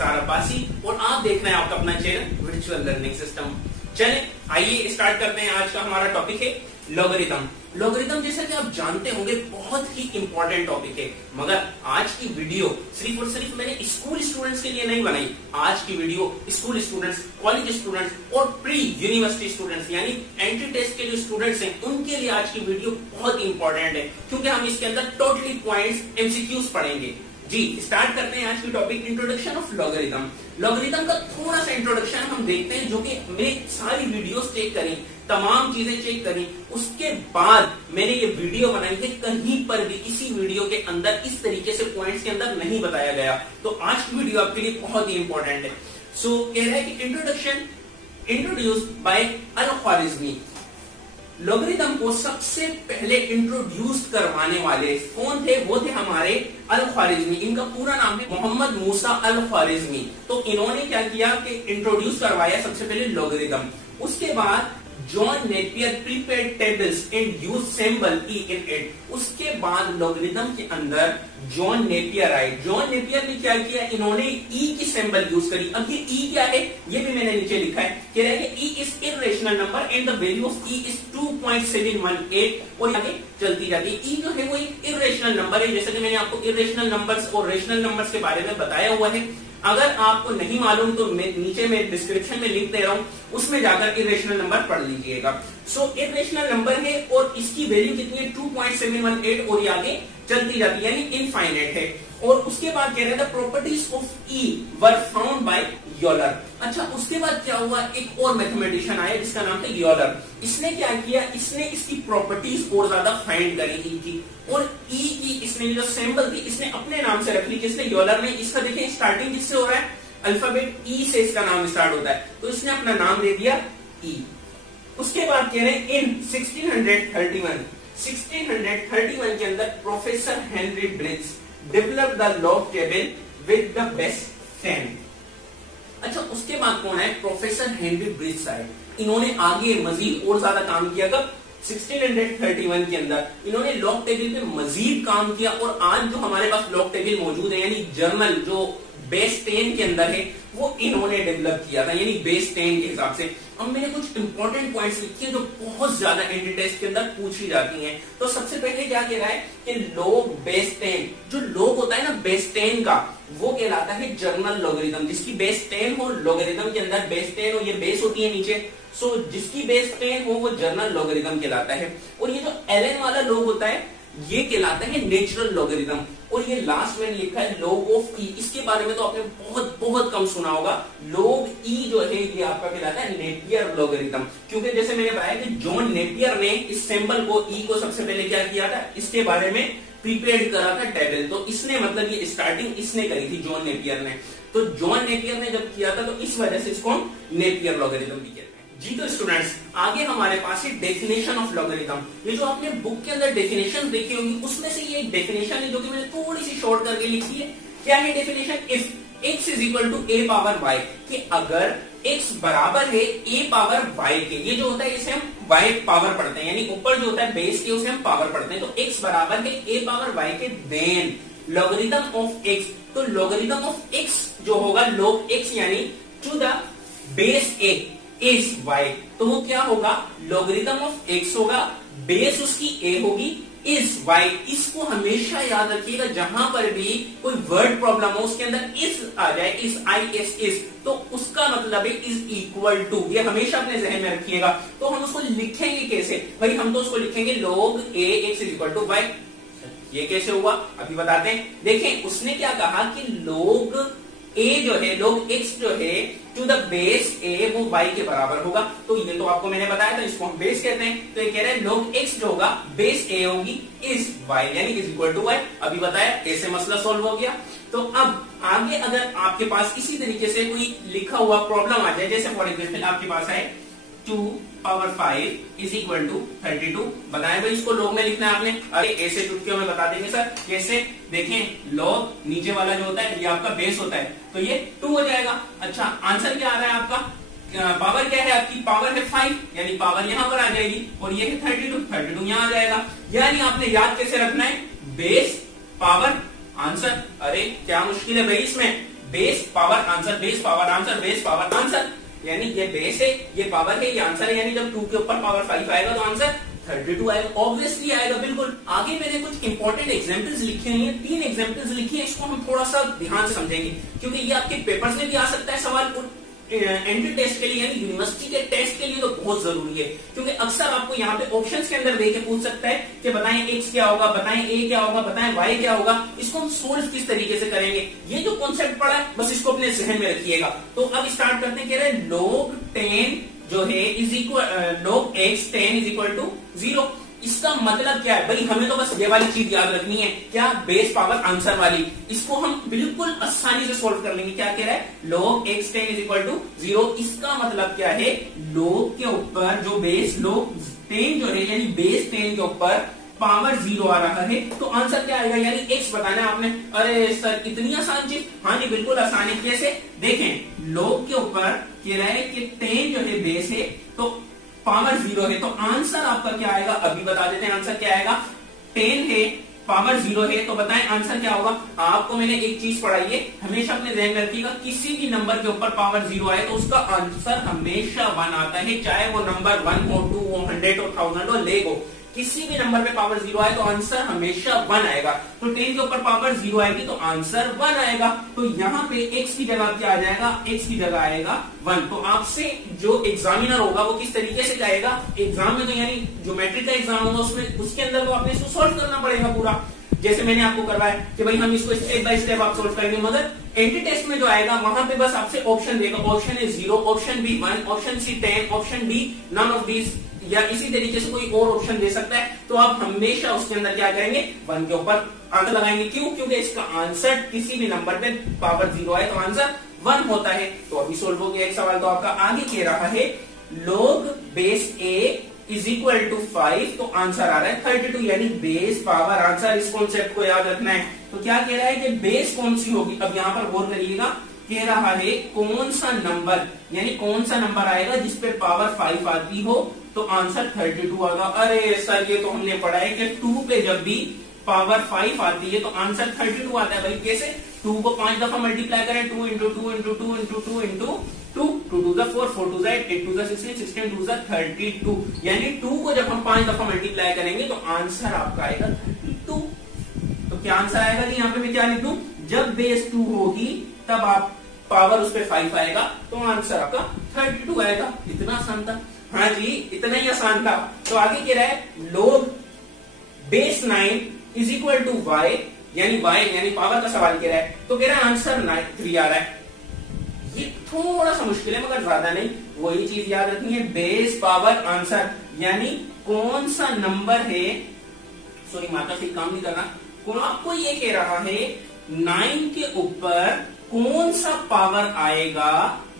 मुख्तार अब्बासी और आप देख रहे हैं आपका अपना चैनल वर्चुअल लर्निंग सिस्टम। चलें आइए स्टार्ट करते हैं। आज का हमारा टॉपिक है लॉगरिथम। लॉगरिथम जैसा कि आप जानते होंगे बहुत ही इंपॉर्टेंट टॉपिक है, मगर आज की वीडियो सिर्फ और सिर्फ मैंने स्कूल स्टूडेंट्स के लिए नहीं बनाई। आज की video school students, college students और प्री यूनिवर्सिटी स्टूडेंट्स यानी एंट्री टेस्ट के जो स्टूडेंट्स हैं उनके लिए आज की वीडियो बहुत इंपॉर्टेंट है, क्योंकि हम इसके अंदर टोटली पॉइंट्स एमसीक्यूज पढ़ेंगे। जी स्टार्ट करते हैं आज की topic, introduction of logarithm. Logarithm का थोड़ा सा इंट्रोडक्शन हम देखते हैं, जो कि मैंने सारी वीडियोस चेक करी, तमाम चीजें चेक करी, उसके बाद मैंने ये वीडियो बनाई है। कहीं पर भी इसी वीडियो के अंदर इस तरीके से पॉइंट्स के अंदर नहीं बताया गया, तो आज की वीडियो आपके लिए बहुत ही इंपॉर्टेंट है। सो कह रहा है कि इंट्रोडक्शन इंट्रोड्यूस्ड बाय अल-ख्वारिज़मी। लॉगरिथम को सबसे पहले इंट्रोड्यूस करवाने वाले कौन थे? वो थे हमारे अल-ख्वारिज़मी। इनका पूरा नाम है मोहम्मद मूसा अल-ख्वारिज़मी। तो इन्होंने क्या किया कि इंट्रोड्यूस करवाया सबसे पहले लॉगरिथम। उसके बाद John Napier prepared tables and use symbol E in it. उसके बाद लॉगरिथम के अंदर जॉन नेपियर आए। जॉन नेपियर ने क्या किया? इन्होंने ई की सिंबल यूज करी। अब ये ई क्या है ये भी मैंने नीचे लिखा है। कह रहा है कि E is irrational number and the value of E is 2.718 और आगे चलती जाती है। ई जो है वो एक इर्रेशनल नंबर है, जैसे कि मैंने आपको इर्रेशनल नंबर्स और रेशनल नंबर्स के बारे में बताया हुआ है। अगर आपको नहीं मालूम तो नीचे में डिस्क्रिप्शन में लिंक दे रहा हूं, उसमें जाकर इरेशनल नंबर पढ़ लीजिएगा। सो इरेशनल नंबर है और इसकी वैल्यू कितनी है? 2.718 और ये आगे चलती जाती है, यानी इनफाइनाइट है। और उसके बाद कह रहे थे properties of E were found by Euler. अच्छा उसके बाद क्या हुआ? एक और मैथमेटिशियन आया जिसका नाम था यूलर। इसने क्या किया? इसने इसकी प्रॉपर्टीज और ज्यादा फाइंड करी ई की, और ई की इसने जो सिंबल थी इसने अपने नाम से रख ली। किसने? यूलर ने। इसका देखिए स्टार्टिंग किससे हो रहा है? अल्फाबेट ई से इसका नाम स्टार्ट होता है, तो इसने अपना नाम दे दिया ई। उसके बाद कह रहे हैं इन 1631 के अंदर professor Henry Briggs develop the log table with the best 10। अच्छा उसके बाद कौन है? प्रोफेसर हेनरी ब्रिग्स आए। इन्होंने आगे मजीद और ज्यादा काम किया। कब? 1631 के अंदर इन्होंने लॉग टेबल पे मजीद काम किया, और आज जो हमारे पास लॉग टेबल मौजूद है यानी जर्नल जो बेस 10 के अंदर है वो इन्होंने डेवलप किया था, यानी बेस 10 के हिसाब से। अब मैंने कुछ इंपॉर्टेंट पॉइंट्स लिखे हैं जो बहुत ज्यादा एंट्री टेस्ट के अंदर पूछी जाती हैं। तो सबसे पहले क्या कह रहा है कि लॉग बेस 10, जो लॉग होता है ना बेस 10 का, वो कहलाता है जर्नल लॉगरिथम। जिसकी बेस 10 हो, लॉगरिथम के अंदर बेस 10 हो, ये बेस होती है नीचे, सो जिसकी बेस 10 हो वो जर्नल लॉगरिथम कहलाता है। और ये जो ln वाला लॉग होता है ये कहलाता है नेचुरल लॉगरिथम। और ये लास्ट में लिखा है लॉग ऑफ ई। इसके बारे में तो आपने बहुत बहुत कम सुना होगा। लॉग ई जो है ये आपका कहलाता है नेपियर लॉगरिथम, क्योंकि जैसे मैंने बताया कि जॉन नेपियर ने इस सिंबल को ई को सबसे पहले क्या किया था? इसके बारे में प्रीपेयर्ड करा था टेबल। तो इसने मतलब ये स्टार्टिंग इसने करी थी जॉन नेपियर ने। तो जॉन नेपियर ने जब किया था तो इस वजह से इसको नेपियर लॉगरिथम भी कहते हैं। जी तो स्टूडेंट्स आगे हमारे पास है डेफिनेशन ऑफ लॉगरिथम। ये जो आपने बुक के अंदर डेफिनेशन देखी होंगी उसमें से ये एक डेफिनेशन है जो कि मैंने थोड़ी सी शॉर्ट करके लिखी है। क्या है definition? If x is equal to a power y, कि अगर x बराबर है a पावर y के, ये जो होता है इसे हम y पावर पढ़ते हैं, यानी ऊपर जो होता है बेस के उसे हम पावर पढ़ते हैं। तो x बराबर है a पावर y के, देन लॉगरिथम ऑफ x। तो लॉगरिथम ऑफ x जो होगा log x यानी to the base a is y, तो वो क्या होगा? लॉगरिथम ऑफ x होगा, बेस उसकी a होगी, इज y। इसको हमेशा याद रखिएगा, जहां पर भी कोई वर्ड प्रॉब्लम हो उसके अंदर इज आ जाए, इज इज, तो उसका मतलब है इज इक्वल टू। ये हमेशा अपने जहन में रखिएगा। तो हम उसको लिखेंगे कैसे भाई? हम तो उसको लिखेंगे log a x is equal to y। ये कैसे हुआ अभी बताते हैं। देखें उसने क्या कहा कि log a जो है, log x जो है टू द बेस a वो y के बराबर होगा। तो ये तो आपको मैंने बताया था, इसको हम बेस कहते हैं। तो ये कह रहे हैं log x जो होगा बेस a होगी इज y, यानी इज इक्वल टू y। अभी बताया, ऐसे मसला सॉल्व हो गया। तो अब आगे अगर आपके पास इसी तरीके से कोई लिखा हुआ प्रॉब्लम आ जाए, जैसे फॉर एग्जाम्पल आपके पास है 2 पावर 5 इज इक्वल टू 32, बताएं भाई इसको लॉग में लिखना है आपने। अरे ऐसे चुटकियों में बता देंगे सर कैसे। देखें लॉग नीचे वाला जो होता है ये आपका बेस होता है, तो ये 2 हो जाएगा। अच्छा आंसर क्या आ रहा है आपका? पावर क्या है आपकी? पावर है 5, यानी पावर यहां पर आ जाएगी, और ये है 32 यहां आ जाएगा। यानी आपने याद कैसे रखना है? Base power answer. अरे क्या मुश्किल है भाई इसमें? Base power answer, base power answer, base power answer, यानी ये बेस है, ये पावर है, ये आंसर है, यानी जब 2 के ऊपर पावर 5 आएगा तो आंसर 32 आएगा, ऑब्वियसली आएगा बिल्कुल। आगे मैंने कुछ इंपॉर्टेंट एग्जांपल्स लिखे हैं, 3 एग्जांपल्स लिखी हैं, इसको हम थोड़ा सा ध्यान से समझेंगे क्योंकि ये आपके पेपर्स में भी आ सकता है सवाल, एंट्री टेस्ट के लिए यानी यूनिवर्सिटी के टेस्ट के लिए तो बहुत जरूरी है, क्योंकि अक्सर आपको यहाँ पे ऑप्शंस के अंदर देके पूछ सकता है कि बताएं x क्या होगा, बताएं a क्या होगा, बताएं y क्या होगा, इसको हम सोल्व किस तरीके से करेंगे। ये जो कॉन्सेप्ट पढ़ा है बस इसको अपने जहन में रखिएगा। तो अब स्टार्ट करते हैं, कह रहे हैं log 10 जो है is equal log x 10 is equal to 0। इसका मतलब क्या है भाई, हमें तो बस ये वाली चीज याद रखनी है, क्या, बेस पावर आंसर वाली। इसको हम बिल्कुल आसानी से सॉल्व कर लेंगे। क्या कह रहा है, log x 10 is equal to 0। इसका मतलब क्या है, log के ऊपर जो बेस log 10 जो है यानी बेस 10 के ऊपर पावर 0 आ रहा है, तो आंसर क्या आएगा, यानी x बताना है आपने। अरे सर इतनी आसान चीज, हाँ जी बिल्कुल आसान है। कैसे, देखें log के ऊपर कह रहा है कि 10 जो है बेस है तो पावर 0 है, तो आंसर आपका क्या आएगा, अभी बता देते हैं आंसर क्या आएगा। 10 है, पावर 0 है, तो बताएं आंसर क्या होगा। आपको मैंने एक चीज पढ़ाई है, हमेशा अपने ध्यान में रखिएगा, किसी भी नंबर के ऊपर पावर 0 आए तो उसका आंसर हमेशा 1 आता है, चाहे वो नंबर 1 हो, 2 हो, 100 हो, 1000 हो, लेग हो, किसी भी नंबर पे पावर 0 आए तो आंसर हमेशा 1 आएगा। तो 10 के ऊपर पावर 0 आएगी तो आंसर 1 आएगा। तो यहाँ पे x की जगह क्या आ जाएगा, x की जगह आएगा 1। तो आपसे जो एग्जामिनर होगा वो किस तरीके से कहेगा, एग्जाम में तो यानी ज्योमेट्री का एग्जाम होगा उसमें, उसके अंदर तो आपने इसको सॉल्व करना पड़ेगा पूरा, जैसे मैंने आपको करवाया कि भाई हम इसको स्टेप बाय स्टेप आप सॉल्व करेंगे। मगर एंट्री टेस्ट में जो आएगा वहां पे बस आपसे ऑप्शन देगा, option A 0, option B 1, option C 10, option D none of these, या इसी तरीके से कोई और ऑप्शन दे सकता है। तो आप हमेशा उसके अंदर क्या करेंगे, 1 के ऊपर आंसर लगाएंगे। क्यों, क्योंकि इसका आंसर किसी भी नंबर पे पावर 0 आए तो आंसर 1 होता है। तो अभी सोल्व हो गया एक सवाल। तो आपका आगे कह रहा है log बेस a इज इक्वल टू 5, तो आंसर आ रहा है 32, यानी बेस पावर आंसर। इस कॉन्सेप्ट को याद रखना है। तो क्या कह रहा है कि बेस कौन सी होगी, अब यहां पर गौर करिएगा, कह रहा है कौन सा नंबर, यानी कौन सा नंबर आएगा जिसपे पावर 5 आती हो तो आंसर 32 आएगा। अरे सर ये तो हमने पढ़ा है कि 2 पे जब भी पावर 5 आती है तो आंसर 32 आता है। भाई कैसे, 2 को 5 दफा मल्टीप्लाई करें, 2 इंटू 2 इंटू 2 इंटू 2 इंटू 2, 2 2 4, 4 2 8, 8 2 16, 16 2 32, यानी 2 को जब हम 5 दफा मल्टीप्लाई करेंगे तो आंसर आपका आएगा 32। तो क्या आंसर आएगा जी, यहाँ पे मैं क्या लिख दूं, जब बेस 2 होगी तब आप पावर उस पे 5 आएगा तो आंसर आपका 32 आएगा। इतना आसान था, हाँ जी इतना ही आसान था। तो आगे कह रहा है log base 9 is equal to y, यानी y यानी पावर का सवाल कह रहा है, तो कह रहा है आंसर 3 आ रहा है। ये थोड़ा सा मुश्किल है मगर ज्यादा नहीं, वही चीज याद रखनी है, बेस पावर आंसर, यानी कौन सा नंबर है, सॉरी माता से काम नहीं करना, आपको ये कह रहा है 9 के ऊपर कौन सा पावर आएगा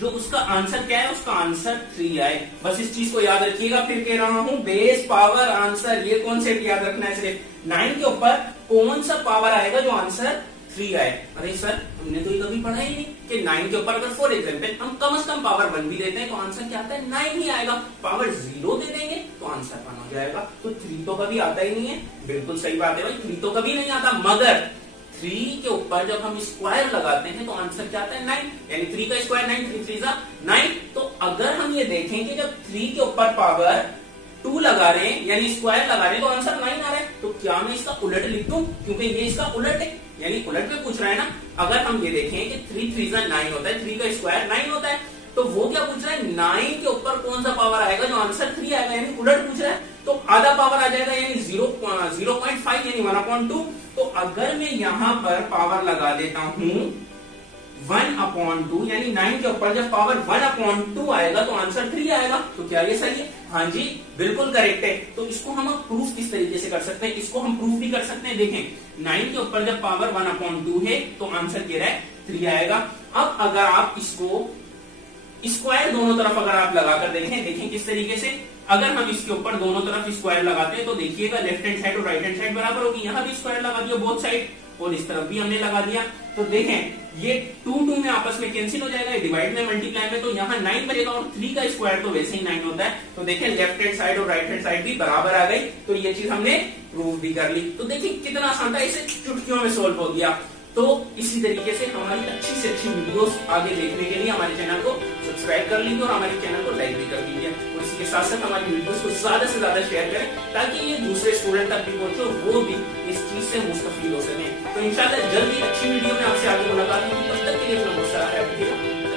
जो उसका आंसर क्या है, उसका आंसर 3 आए। बस इस चीज को याद रखिएगा। फिर कह रहा हूं बेस पावर आंसर, ये कॉन्सेप्ट याद रखना है सिर्फ, 9 के ऊपर कौन सा पावर आएगा जो आंसर 3 आए। अरे सर हमने तो ये कभी पढ़ा ही नहीं कि 9 के ऊपर अगर फॉर एग्जाम्पल हम कम से कम पावर 1 भी देते हैं तो आंसर क्या आता है, 9 ही आएगा। पावर 0 दे देंगे तो आंसर 1 हो जाएगा। तो 3 तो कभी आता ही नहीं है, बिल्कुल सही बात है भाई, 3 तो कभी नहीं आता। मगर 3 के ऊपर जब हम स्क्वायर लगाते हैं तो आंसर क्या आता है, 9, यानी 3 का स्क्वायर 9, 3 3 9। तो अगर हम ये देखें कि जब 3 के ऊपर पावर 2 लगा रहे हैं यानी स्क्वायर लगा रहे हैं तो आंसर 9 आ रहा है। तो क्या मैं इसका उलट लिख दूं, क्योंकि ये इसका उलट है, यानी उलट में पूछ रहा है ना। अगर हम ये देखें कि 3 3 9 होता है, 3 का स्क्वायर 9 होता है, तो वो क्या पूछ रहा है, 9 के ऊपर कौन सा पावर आएगा जो आंसर 3 आएगा, यानी उलट पूछ रहा है। तो आधा पावर आ जाएगा यानी 0.5 यानी 1/2। तो अगर मैं यहां पर पावर लगा देता हूं 1/2, यानी 9 के ऊपर जब पावर 1/2 आएगा तो आंसर 3 आएगा। तो क्या ये सही है, हाँ जी बिल्कुल करेक्ट है। तो इसको हम प्रूफ किस तरीके से कर सकते हैं, इसको हम प्रूफ भी कर सकते हैं। देखें 9 के ऊपर जब पावर 1/2 है तो आंसर कह रहा है 3 आएगा। अब अगर आप इसको स्क्वायर दोनों तरफ अगर आप लगाकर देखें किस तरीके से, अगर हम इसके ऊपर दोनों तरफ स्क्वायर लगाते हैं तो देखिएगा लेफ्ट हैंड साइड और राइट हैंड साइड बराबर होगी। यहां भी स्क्वायर लगा दिया बोथ साइड और इस तरफ भी हमने लगा दिया। तो देखें ये 2 2 में आपस में कैंसिल हो जाएगा, डिवाइड में मल्टीप्लाई में, तो यहाँ 9 बचेगा और 3 का स्क्वायर तो वैसे ही 9 होता है। तो देखें लेफ्ट हैंड साइड और राइट हैंड साइड भी बराबर आ गई। तो ये चीज हमने प्रूव भी कर ली। तो देखिए कितना आसान था, इसे चुटकियों में सोल्व हो गया। तो इसी तरीके से हमारी अच्छी से अच्छी वीडियोस आगे देखने के लिए हमारे चैनल को सब्सक्राइब कर लीजिए और हमारे चैनल को लाइक भी कर दीजिए। और इसी के साथ साथ हमारी वीडियोस को ज्यादा से ज्यादा शेयर करें ताकि ये दूसरे स्टूडेंट तक भी पहुंचे, वो भी इस चीज से मुस्तफीद हो सके। तो इंशाल्लाह जल्दी अच्छी वीडियो में आपसे आगे मुलाकात होगी। तब तक के लिए अपना बहुत सारा ख्याल रखिएगा।